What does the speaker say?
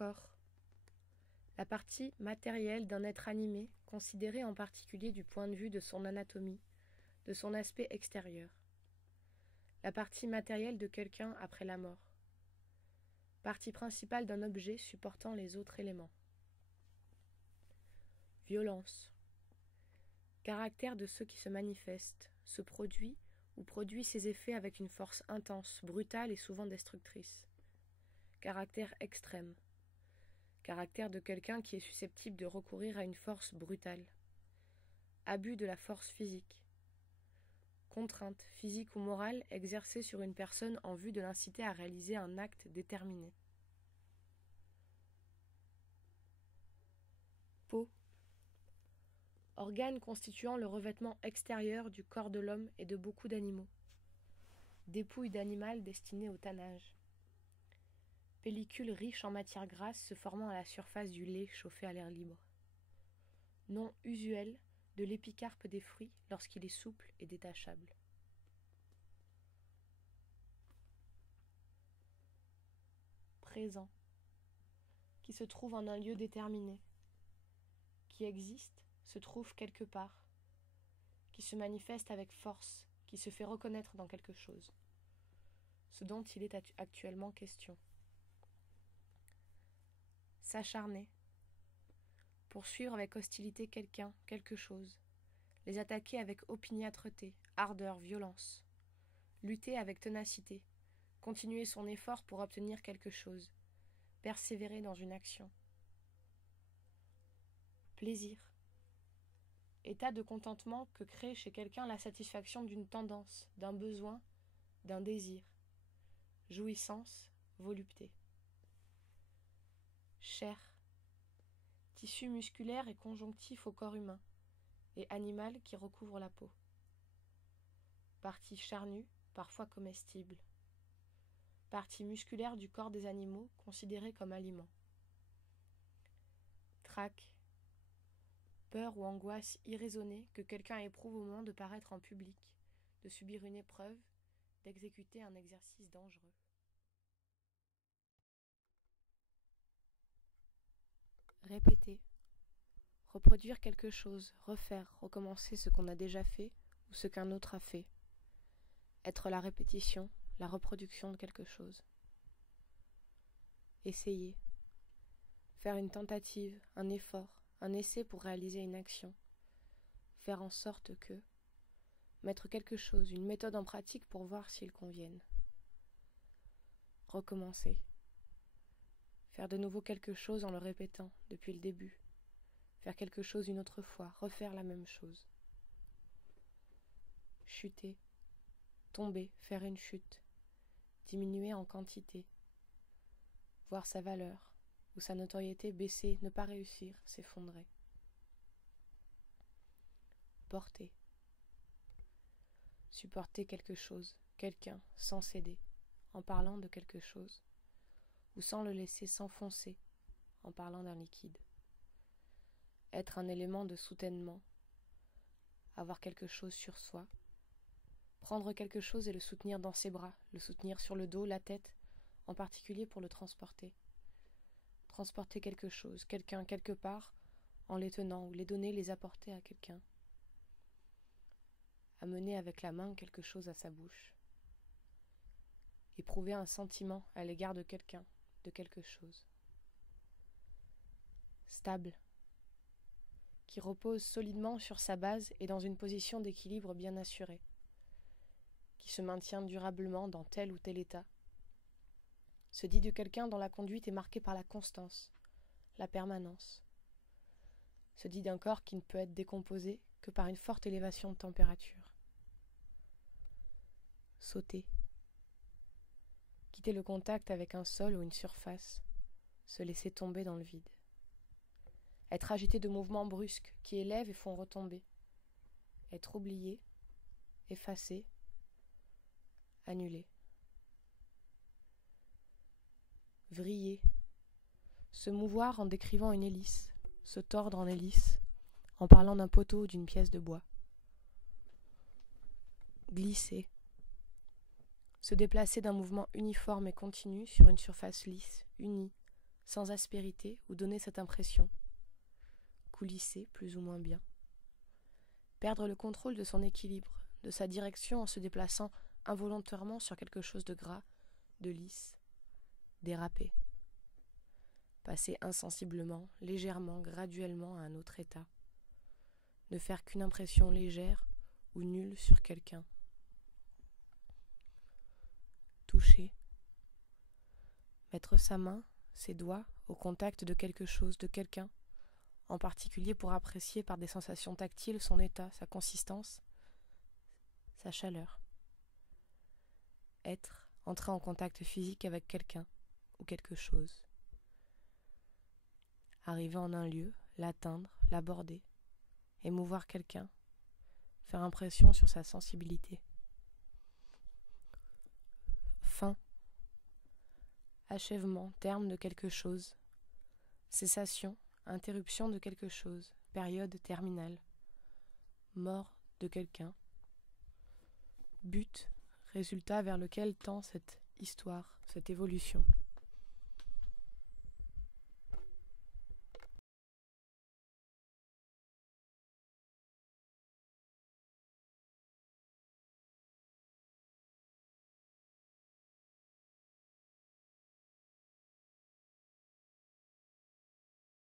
corps. La partie matérielle d'un être animé, considérée en particulier du point de vue de son anatomie, de son aspect extérieur. La partie matérielle de quelqu'un après la mort. Partie principale d'un objet supportant les autres éléments. Violence. Caractère de ceux qui se manifestent, se produit ou produit ses effets avec une force intense, brutale et souvent destructrice. Caractère extrême. Caractère de quelqu'un qui est susceptible de recourir à une force brutale. Abus de la force physique. Contrainte, physique ou morale, exercée sur une personne en vue de l'inciter à réaliser un acte déterminé. Peau. Organe constituant le revêtement extérieur du corps de l'homme et de beaucoup d'animaux. Dépouille d'animal destiné au tannage. Pellicule riche en matière grasse se formant à la surface du lait chauffé à l'air libre. Nom usuel de l'épicarpe des fruits lorsqu'il est souple et détachable. Présent. Qui se trouve en un lieu déterminé. Qui existe, se trouve quelque part. Qui se manifeste avec force, qui se fait reconnaître dans quelque chose. Ce dont il est actuellement question. S'acharner. Poursuivre avec hostilité quelqu'un, quelque chose. Les attaquer avec opiniâtreté, ardeur, violence. Lutter avec ténacité. Continuer son effort pour obtenir quelque chose. Persévérer dans une action. Plaisir. État de contentement que crée chez quelqu'un la satisfaction d'une tendance, d'un besoin, d'un désir. Jouissance, volupté. Chair. Tissu musculaire et conjonctif au corps humain, et animal qui recouvre la peau. Partie charnue, parfois comestible. Partie musculaire du corps des animaux considérée comme aliment. Trac. Peur ou angoisse irraisonnée que quelqu'un éprouve au moment de paraître en public, de subir une épreuve, d'exécuter un exercice dangereux. Répéter. Reproduire quelque chose, refaire, recommencer ce qu'on a déjà fait ou ce qu'un autre a fait. Être la répétition, la reproduction de quelque chose. Essayer. Faire une tentative, un effort, un essai pour réaliser une action. Faire en sorte que. Mettre quelque chose, une méthode en pratique pour voir s'ils conviennent. Recommencer. Faire de nouveau quelque chose en le répétant depuis le début. Faire quelque chose une autre fois, refaire la même chose. Chuter. Tomber, faire une chute. Diminuer en quantité. Voir sa valeur ou sa notoriété baisser, ne pas réussir, s'effondrer. Porter. Supporter quelque chose, quelqu'un, sans céder, en parlant de quelque chose, ou sans le laisser s'enfoncer, en parlant d'un liquide. Être un élément de soutènement, avoir quelque chose sur soi, prendre quelque chose et le soutenir dans ses bras, le soutenir sur le dos, la tête, en particulier pour le transporter. Transporter quelque chose, quelqu'un, quelque part, en les tenant ou les donner, les apporter à quelqu'un. Amener avec la main quelque chose à sa bouche. Éprouver un sentiment à l'égard de quelqu'un, de quelque chose. Stable. Qui repose solidement sur sa base et dans une position d'équilibre bien assurée. Qui se maintient durablement dans tel ou tel état. Se dit de quelqu'un dont la conduite est marquée par la constance, la permanence. Se dit d'un corps qui ne peut être décomposé que par une forte élévation de température. Sauter. Quitter le contact avec un sol ou une surface, se laisser tomber dans le vide. Être agité de mouvements brusques qui élèvent et font retomber. Être oublié, effacé, annulé. Vriller. Se mouvoir en décrivant une hélice, se tordre en hélice, en parlant d'un poteau ou d'une pièce de bois. Glisser. Se déplacer d'un mouvement uniforme et continu sur une surface lisse, unie, sans aspérité ou donner cette impression, coulisser plus ou moins bien, perdre le contrôle de son équilibre, de sa direction en se déplaçant involontairement sur quelque chose de gras, de lisse, déraper, passer insensiblement, légèrement, graduellement à un autre état, ne faire qu'une impression légère ou nulle sur quelqu'un, toucher, mettre sa main, ses doigts au contact de quelque chose, de quelqu'un, en particulier pour apprécier par des sensations tactiles son état, sa consistance, sa chaleur. Être, entrer en contact physique avec quelqu'un ou quelque chose. Arriver en un lieu, l'atteindre, l'aborder, émouvoir quelqu'un, faire impression sur sa sensibilité. Fin. Achèvement, terme de quelque chose. Cessation, interruption de quelque chose, période terminale. Mort de quelqu'un. But, résultat vers lequel tend cette histoire, cette évolution.